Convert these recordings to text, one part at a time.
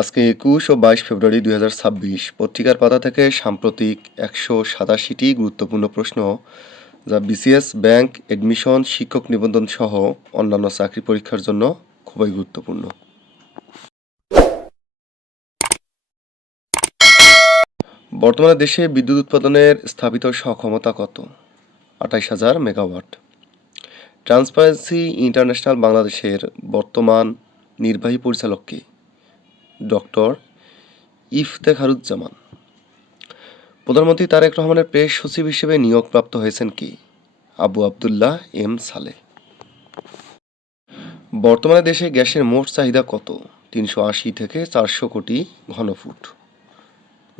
আজকে ২১ ও ২২ ফেব্রুয়ারি ২০২৬ পত্রিকার পাতা থেকে সাম্প্রতিক ১৮৭টি গুরুত্বপূর্ণ প্রশ্ন যা বিসিএস, ব্যাংক, এডমিশন, শিক্ষক নিবন্ধন সহ অন্যান্য চাকরি পরীক্ষার জন্য খুবই গুরুত্বপূর্ণ। বর্তমানে দেশে বিদ্যুৎ উৎপাদনের স্থাপিত সক্ষমতা কত? ২৮,০০০ মেগাওয়াট। ট্রান্সপারেন্সি ইন্টারন্যাশনাল বাংলাদেশের বর্তমান নির্বাহী পরিচালক কে? ডক্টর ইফতেখারুজ্জামান। প্রধানমন্ত্রী তারেক রহমানের প্রেস সচিব হিসেবে নিয়োগপ্রাপ্ত হয়েছেন কে? আবু আবদুল্লাহ এম সালেহ। বর্তমানে দেশে গ্যাসের মোট চাহিদা কত? ৩৮০ থেকে ৪০০ কোটি ঘনফুট।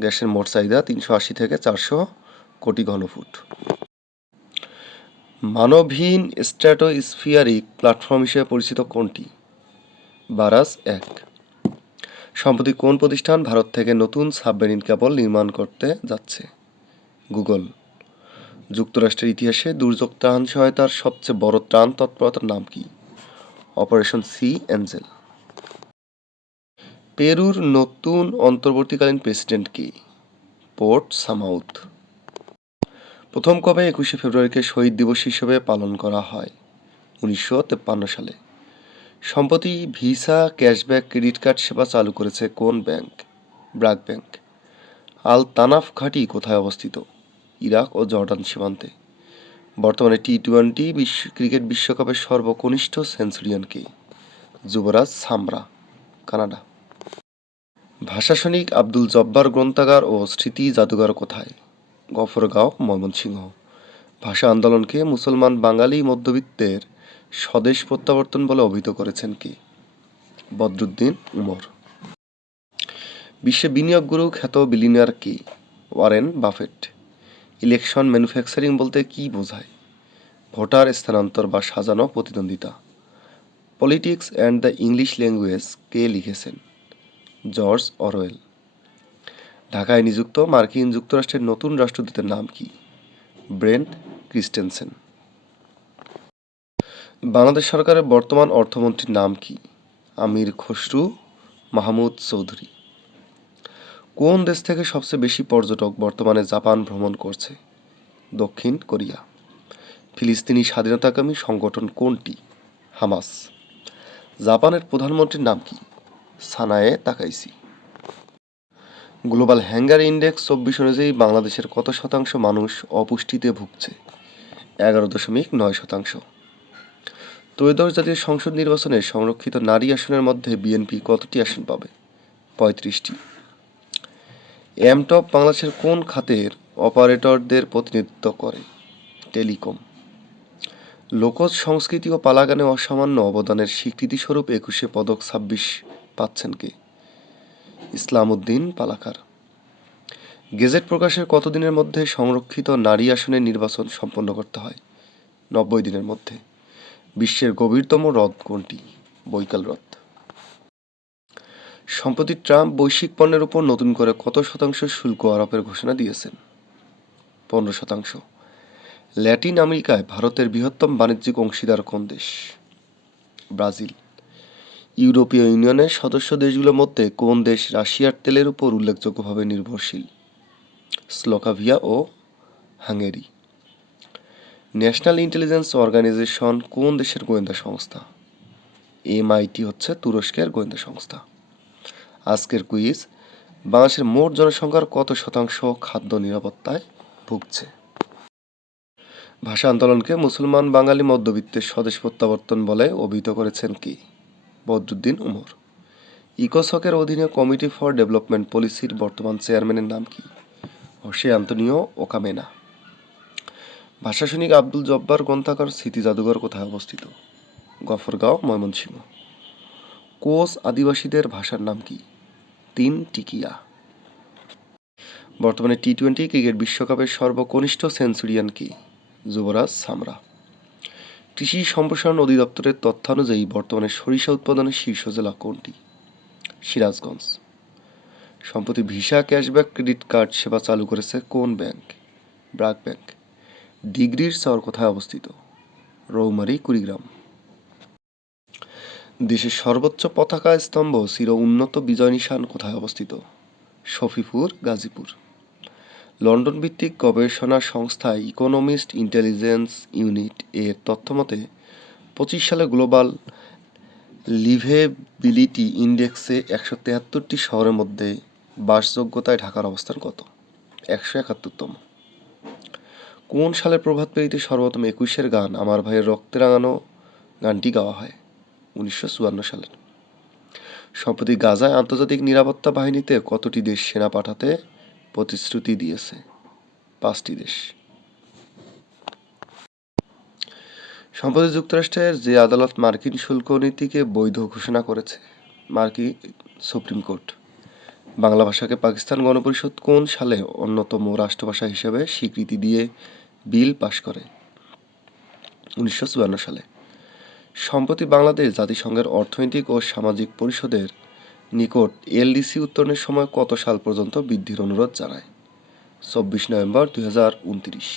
গ্যাসের মোট চাহিদা ৩৮০ থেকে ৪০০ কোটি ঘনফুট। মানবহীন স্ট্র্যাটোস্ফিয়ারিক প্ল্যাটফর্ম হিসেবে পরিচিত কোনটি? বারাস-১। সম্প্রতি কোন প্রতিষ্ঠান ভারত থেকে নতুন সাবমেরিন কেবল নির্মাণ করতে যাচ্ছে? গুগল। যুক্তরাষ্ট্রের ইতিহাসে দুর্যোগ ত্রাণ সহায়তার সবচেয়ে বড় ত্রাণ তৎপরতার নাম কি? Operation sea angel. পেরুর নতুন অন্তর্বর্তীকালীন প্রেসিডেন্ট কে? পোর্ট সামাউথ। প্রথম কবে ২১শে ফেব্রুয়ারিকে শহীদ দিবস হিসেবে পালন করা হয়? ১৯৫৩ সালে। সম্প্রতি ভিসা ক্যাশব্যাক ক্রেডিট কার্ড সেবা চালু করেছে কোন ব্যাংক? ব্র্যাক ব্যাংক। আল তানাফ ঘাঁটি কোথায় অবস্থিত? ইরাক ও জর্ডান সীমান্তে। বর্তমানে টি-টোয়েন্টি ক্রিকেট বিশ্বকাপের সর্বকনিষ্ঠ সেঞ্চুরিয়ান কে? যুবরাজ সামরা, কানাডা। ভাষা সৈনিক আব্দুল জব্বার গ্রন্থাগার ও স্মৃতি জাদুঘর কোথায়? গফরগাঁও, ময়মনসিংহ। ভাষা আন্দোলনকে মুসলমান বাঙালি মধ্যবিত্তের স্বদেশ প্রত্যাবর্তন বলে অভিহিত করেছেন কে? বদরুদ্দিন উমর। বিশ্বে বিনিয়োগ গুরু খ্যাত বিলিয়নিয়ার কে? Warren Buffett. ইলেকশন ম্যানুফ্যাকচারিং বলতে কী বোঝায়? ভোটার স্থানান্তর বা সাজানো প্রতিদ্বন্দ্বিতা। Politics and the English language কে লিখেছেন? George Orwell. ঢাকায় নিযুক্ত মার্কিন যুক্তরাষ্ট্রের নতুন রাষ্ট্রদূতের নাম কি? ব্রেন্ট ক্রিস্টেনসেন। বাংলাদেশ সরকারের বর্তমান অর্থমন্ত্রীর নাম কি? আমির খসরু মাহমুদ চৌধুরী। কোন দেশ থেকে সবচেয়ে বেশি পর্যটক বর্তমানে জাপান ভ্রমণ করছে? দক্ষিণ কোরিয়া। ফিলিস্তিনি স্বাধীনতাকামী সংগঠন কোনটি? হামাস। জাপানের প্রধানমন্ত্রীর নাম কি? সানায়ে তাকাইসি। গ্লোবাল হ্যাঙ্গার ইন্ডেক্স ২৪ অনুযায়ী বাংলাদেশের কত শতাংশ মানুষ অপুষ্টিতে ভুগছে? ১১.৯%। ত্রয়োদশ জাতীয় সংসদ নির্বাচনে সংরক্ষিত নারী আসনের মধ্যে বিএনপি কতটি আসন পাবে? ৩৫টি। এমটপ বাংলাদেশের কোন খাতের অপারেটরদের প্রতিনিধিত্ব করে? টেলিকম। লোকজ সংস্কৃতি ও পালাগানে অসামান্য অবদানের স্বীকৃতিস্বরূপ ২১শে পদক ২৬ পাচ্ছেন কে? ইসলাম উদ্দিন পালাকার। গেজেট প্রকাশের কতদিনের মধ্যে সংরক্ষিত নারী আসনের নির্বাচন সম্পন্ন করতে হয়? ৯০ দিনের মধ্যে। বিশ্বের গভীরতম হ্রদ কোনটি? বৈকাল হ্রদ। সম্প্রতি ট্রাম্প বৈশ্বিক পণ্যের উপর নতুন করে কত শতাংশ শুল্ক আরোপের ঘোষণা দিয়েছেন? ১৫%। ল্যাটিন আমেরিকায় ভারতের বৃহত্তম বাণিজ্যিক অংশীদার কোন দেশ? ব্রাজিল। ইউরোপীয় ইউনিয়নের সদস্য দেশগুলোর মধ্যে কোন দেশ রাশিয়ার তেলের উপর উল্লেখযোগ্যভাবে নির্ভরশীল? স্লোভাকিয়া ও হাঙ্গেরি। ন্যাশনাল ইন্টেলিজেন্স অর্গানাইজেশন কোন দেশের গোয়েন্দা সংস্থা? এমআইটি হচ্ছে তুরস্কের গোয়েন্দা সংস্থা। আজকের কুইজ, বাংলাদেশের মোট জনসংখ্যার কত শতাংশ খাদ্য নিরাপত্তায় ভুগছে? ভাষা আন্দোলনকে মুসলমান বাঙালি মধ্যবিত্তের স্বদেশ প্রত্যাবর্তন বলে অভিহিত করেছেন কি? বদরুদ্দিন উমর। ইকোসকের অধীনে কমিটি ফর ডেভেলপমেন্ট পলিসির বর্তমান চেয়ারম্যানের নাম কি? হোসে আন্তোনিও ওকামেনা। ভাষা সৈনিক আব্দুল জব্বার গ্রন্থাগার স্মৃতি জাদুঘর কোথায় অবস্থিত? গফরগাঁও, ময়মনসিংহ। কোচ আদিবাসীদের ভাষার নাম কি? তিনটিকিয়া। বর্তমানে টি-টোয়েন্টি ক্রিকেট বিশ্বকাপের সর্বকনিষ্ঠ সেঞ্চুরিয়ান কি? যুবরাজ সামরা। কৃষি সম্প্রসারণ অধিদপ্তরের তথ্যানুযায়ী বর্তমানে সরিষা উৎপাদনের শীর্ষ জেলা কোনটি? সিরাজগঞ্জ। সম্প্রতি ভিসা ক্যাশব্যাক ক্রেডিট কার্ড সেবা চালু করেছে কোন ব্যাংক? ব্র্যাক ব্যাংক। ডিগ্রির চর কোথায় অবস্থিত? রৌমারী, কুড়িগ্রাম। দেশের সর্বোচ্চ পতাকা স্তম্ভ চির উন্নত বিজয় নিশান কোথায় অবস্থিত? শফিপুর, গাজীপুর। লন্ডন ভিত্তিক গবেষণা সংস্থা ইকোনমিস্ট ইন্টেলিজেন্স ইউনিট এর তথ্যমতে 25 সালে গ্লোবাল লিভেবিলিটি ইন্ডেক্সে 173টি শহরের মধ্যে বাসযোগ্যতায় ঢাকার অবস্থান কত? 171তম। কোন সালে প্রভাত ফেরিতে সর্বপ্রথম 21-এর গান আমার ভাইয়ের রক্তে রাঙানো গানটি গাওয়া হয়? 1954 সালের। সম্প্রতি গাজায় আন্তর্জাতিক নিরাপত্তা বাহিনীতে কতটি দেশ সেনা পাঠাতে প্রতিশ্রুতি দিয়েছে? 5টি দেশ। সম্প্রতি যুক্তরাষ্ট্রের যে আদালত মার্কিন শুল্ক নীতিকে বৈধ ঘোষণা করেছে? মার্কিন সুপ্রিম কোর্ট। বাংলা ভাষাকে পাকিস্তান গণপরিষদ কোন সালে অন্যতম রাষ্ট্রভাষা হিসেবে স্বীকৃতি দিয়ে বিল পাশ করে? 1954 সালে। সম্প্রতি বাংলাদেশ জাতিসংঘের অর্থনৈতিক ও সামাজিক পরিষদের নিকট এলডিসি উত্তোলনের সময় কত সাল পর্যন্ত বৃদ্ধির অনুরোধ জানায়? 24 নভেম্বর 2029।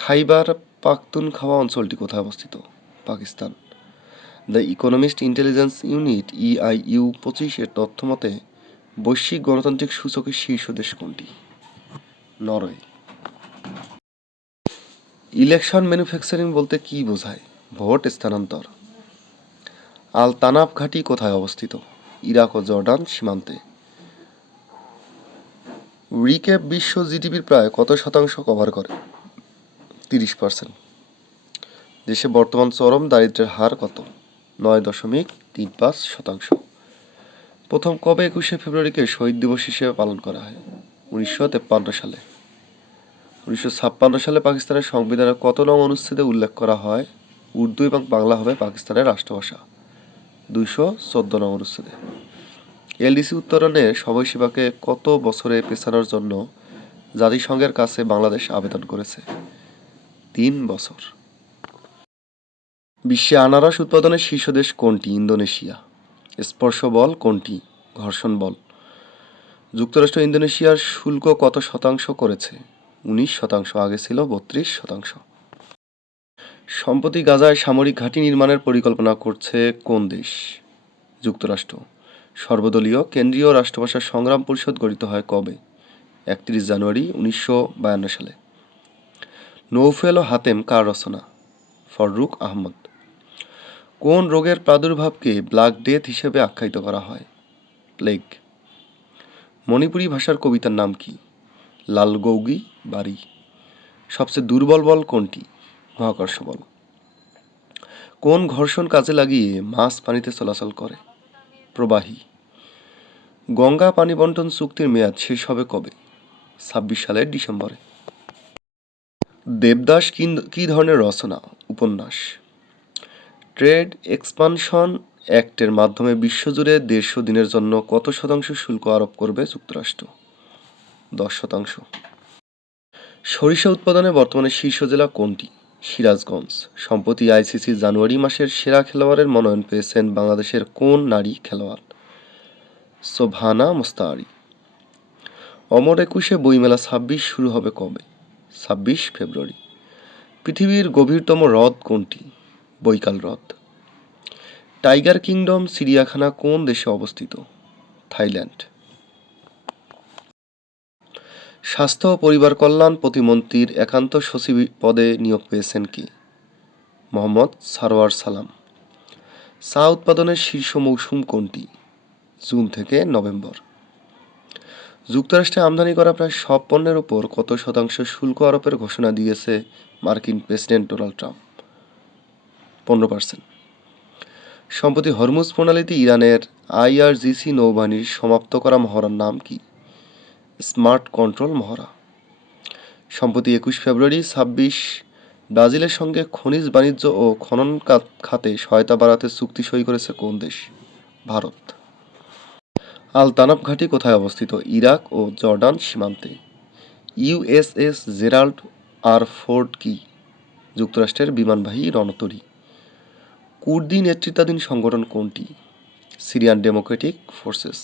খাইবার পাখতুনখাওয়া অঞ্চলটি কোথায় অবস্থিত? Pakistan. The economist intelligence unit EIU 25 এর তথ্যমতে বৈশ্বিক গণতান্ত্রিক সূচকের শীর্ষ দেশ কোনটি? নরওয়ে। ইলেকশন ম্যানুফ্যাকচারিং বলতে কি বোঝায়? ভোট স্থানান্তর। আল তানাফ ঘাঁটি কোথায় অবস্থিত? ইরাক ও জর্ডান সীমান্তে। রিক্যাপ বিশ্ব জিডিপির প্রায় কত শতাংশ কভার করে? 30%। দেশে বর্তমান চরম দারিদ্র্যের হার কত? 9.35%। প্রথম কবে 21শে ফেব্রুয়ারিকে শহীদ দিবস হিসেবে পালন করা হয়? 1953 সালে। 1956 সালে পাকিস্তানের সংবিধানের কত নং অনুচ্ছেদে উল্লেখ করা হয় উর্দু এবং বাংলা হবে পাকিস্তানের রাষ্ট্রভাষা? 214 নং অনুচ্ছেদে। এলডিসি উত্তরণের সময়সীমাকে কত বছরে পেছানোর জন্য জাতিসংঘের কাছে বাংলাদেশ আবেদন করেছে? 3 বছর। বিশ্বে আনারস উৎপাদনের শীর্ষ দেশ কোনটি? ইন্দোনেশিয়া। স্পর্শ বল কোনটি? ঘর্ষণ বল। যুক্তরাষ্ট্র ইন্দোনেশিয়ার শুল্ক কত শতাংশ করেছে? 19%, আগে ছিল 32%। সম্প্রতি গাজায় সামরিক ঘাঁটি নির্মাণের পরিকল্পনা করছে কোন দেশ? যুক্তরাষ্ট্র। সর্বদলীয় কেন্দ্রীয় রাষ্ট্রভাষা সংগ্রাম পরিষদ গঠিত হয় কবে? 31 জানুয়ারি 1952 সালে। নৌফেল ও হাতেম কার রচনা? ফররুখ আহমদ। কোন রোগের প্রাদুর্ভাবকে ব্ল্যাক ডেথ হিসেবে আখ্যায়িত করা হয়? প্লেগ। মণিপুরী ভাষার কবিতার নাম কি? লালগৌগি বাড়ি। সবচেয়ে দুর্বল বল কোনটি? মহাকর্ষ বল। কোন ঘর্ষণ কাজে লাগিয়ে মাছ পানিতে চলাচল করে? প্রবাহী। গঙ্গা পানি বন্টন চুক্তির মেয়াদ শেষ হবে কবে? 26 সালের ডিসেম্বরে। দেবদাস কি ধরনের রচনা? উপন্যাস। ট্রেড এক্সপানশন অ্যাক্টের মাধ্যমে বিশ্বজুড়ে 150 দিনের জন্য কত শতাংশ শুল্ক আরোপ করবে যুক্তরাষ্ট্র? 10%। সরিষা উৎপাদনে বর্তমানে শীর্ষ জেলা কোনটি? সিরাজগঞ্জ। সম্প্রতি আইসিসি জানুয়ারি মাসের সেরা খেলোয়াড়ের মনোনয়ন পেয়েছেন বাংলাদেশের কোন নারী খেলোয়াড়? সোবহানা মুস্তাহারি। অমর একুশে বইমেলা 26 শুরু হবে কবে? 26 ফেব্রুয়ারি। পৃথিবীর গভীরতম হ্রদ কোনটি? বৈকাল হ্রদ। টাইগার কিংডম চিড়িয়াখানা কোন দেশে অবস্থিত? থাইল্যান্ড। স্বাস্থ্য ও পরিবার কল্যাণ প্রতিমন্ত্রীর একান্ত সচিব পদে নিয়োগ পেয়েছেন কে? মোহাম্মদ সারওয়ার সালাম। চা উৎপাদনের শীর্ষ মৌসুম কোনটি? জুন থেকে নভেম্বর। যুক্তরাষ্ট্রে আমদানি করা প্রায় সব পণ্যের উপর কত শতাংশ শুল্ক আরোপের ঘোষণা দিয়েছে মার্কিন প্রেসিডেন্ট ডোনাল্ড ট্রাম্প? 15%। সম্প্রতি হরমুজ প্রণালীতে ইরানের IRGC নৌবাহিনীর সমাপ্ত করা মহড়ার নাম কি? স্মার্ট কন্ট্রোল মহড়া। সম্প্রতি 21 ফেব্রুয়ারি 26 ব্রাজিলের সঙ্গে খনিজ বাণিজ্য ও খনন খাতে সহায়তা বাড়াতে চুক্তি সই করেছে কোন দেশ? ভারত। আল তানাফ ঘাঁটি কোথায় অবস্থিত? ইরাক ও জর্ডান সীমান্তে। USS জেরাল্ড আর ফোর্ড কি? যুক্তরাষ্ট্রের বিমানবাহী রণতরী। কুর্দি নেতৃত্বাধীন সংগঠন কোনটি? Syrian Democratic forces.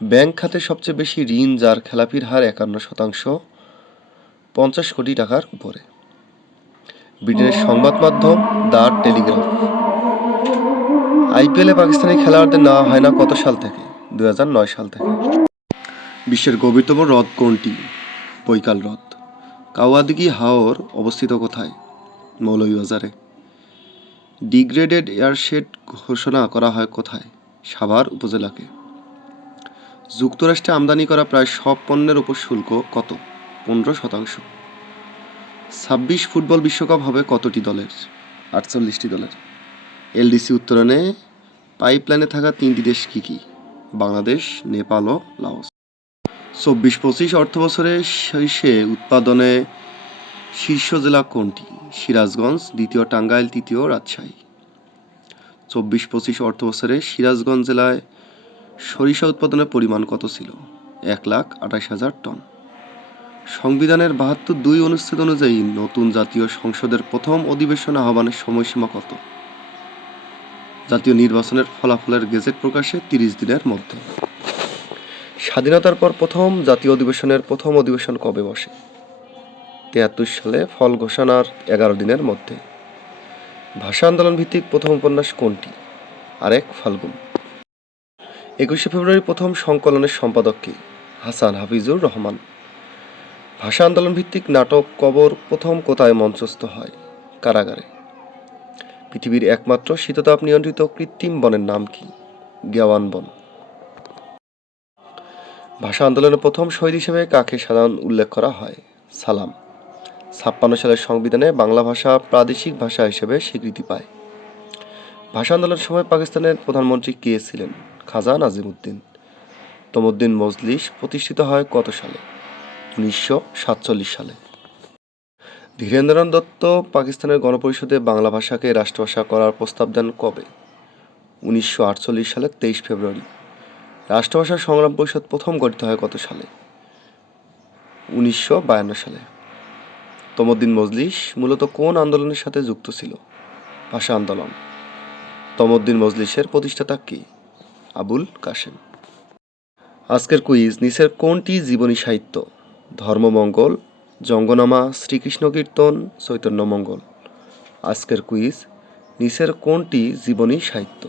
ব্যাংক খাতে সবচেয়ে বেশি ঋণ যার খেলাপির হার 51%, 50 কোটি টাকার উপরে। ব্রিটেনের সংবাদ মাধ্যম দ্য টেলিগ্রাফ। আইপিএলে পাকিস্তানি খেলোয়াড়দের নেওয়া হয় না কত সাল থেকে? 2009 সাল থেকে। বিশ্বের গভীরতম হ্রদ কোনটি? বৈকাল হ্রদ। কাওয়াদিঘি হাওর অবস্থিত কোথায়? মৌলভীবাজারে। ডিগ্রেডেড এয়ারশেড ঘোষণা করা হয় কোথায়? সাভার উপজেলাকে। যুক্তরাষ্ট্রে আমদানি করা প্রায় সব পণ্যের উপর শুল্ক কত? 15%। 26 ফুটবল বিশ্বকাপ হবে কতটি দলের? 48টি দলের। এলডিসি উত্তরণে পাইপলাইনে থাকা 3টি দেশ কি কি? বাংলাদেশ, নেপাল ও লাওস। 24-25 অর্থবছরে শীর্ষে উৎপাদনে শীর্ষ জেলা কোনটি? সিরাজগঞ্জ, দ্বিতীয় টাঙ্গাইল, তৃতীয় রাজশাহী। 24-25 অর্থবছরে সিরাজগঞ্জ জেলায় সরিষা উৎপাদনের পরিমাণ কত ছিল? 1,28,000 টন। সংবিধানের 72(2) অনুচ্ছেদ অনুযায়ী নতুন জাতীয় সংসদের প্রথম অধিবেশন আহ্বানের সময়সীমা কত? জাতীয় নির্বাচনের ফলাফলের গেজেট প্রকাশে 30 দিনের মধ্যে। স্বাধীনতার পর প্রথম জাতীয় অধিবেশনের প্রথম অধিবেশন কবে বসে? 73 সালে, ফল ঘোষণার 11 দিনের মধ্যে। ভাষা আন্দোলন ভিত্তিক প্রথম উপন্যাস কোনটি? আরেক ফাল্গুন। 21শে ফেব্রুয়ারি প্রথম সংকলনের সম্পাদক কে? হাসান হাফিজুর রহমান। ভাষা আন্দোলন ভিত্তিক নাটক কবর প্রথম কোথায় মঞ্চস্থ হয়? কারাগারে। পৃথিবীর একমাত্র শীততাপ নিয়ন্ত্রিত কৃত্রিম বনের নাম কি? গেওয়ান বন। ভাষা আন্দোলনের প্রথম শহীদ হিসেবে কাকে সাধারণ উল্লেখ করা হয়? সালাম। 56 সালের সংবিধানে বাংলা ভাষা প্রাদেশিক ভাষা হিসেবে স্বীকৃতি পায়। ভাষা আন্দোলনের সময় পাকিস্তানের প্রধানমন্ত্রী কে ছিলেন? খাজা নাজিমুদ্দিন। তমদ্দিন মজলিস প্রতিষ্ঠিত হয় কত সালে? 1947 সালে। ধীরেন্দ্রনাথ দত্ত পাকিস্তানের গণপরিষদে বাংলা ভাষাকে রাষ্ট্রভাষা করার প্রস্তাব দেন কবে? 1948 সালের 23 ফেব্রুয়ারি। রাষ্ট্রভাষা সংগ্রাম পরিষদ প্রথম গঠিত হয় কত সালে? 1952 সালে। তমদ্দিন মজলিস মূলত কোন আন্দোলনের সাথে যুক্ত ছিল? ভাষা আন্দোলন। তমদ্দিন মজলিসের প্রতিষ্ঠাতা কে? আবুল কাশেম। আজকের কুইজ, নিচের কোনটি জীবনী সাহিত্য? ধর্মমঙ্গল, জঙ্গনামা, শ্রীকৃষ্ণ কীর্তন, চৈতন্যমঙ্গল। আজকের কুইজ, নিচের কোনটি জীবনী সাহিত্য?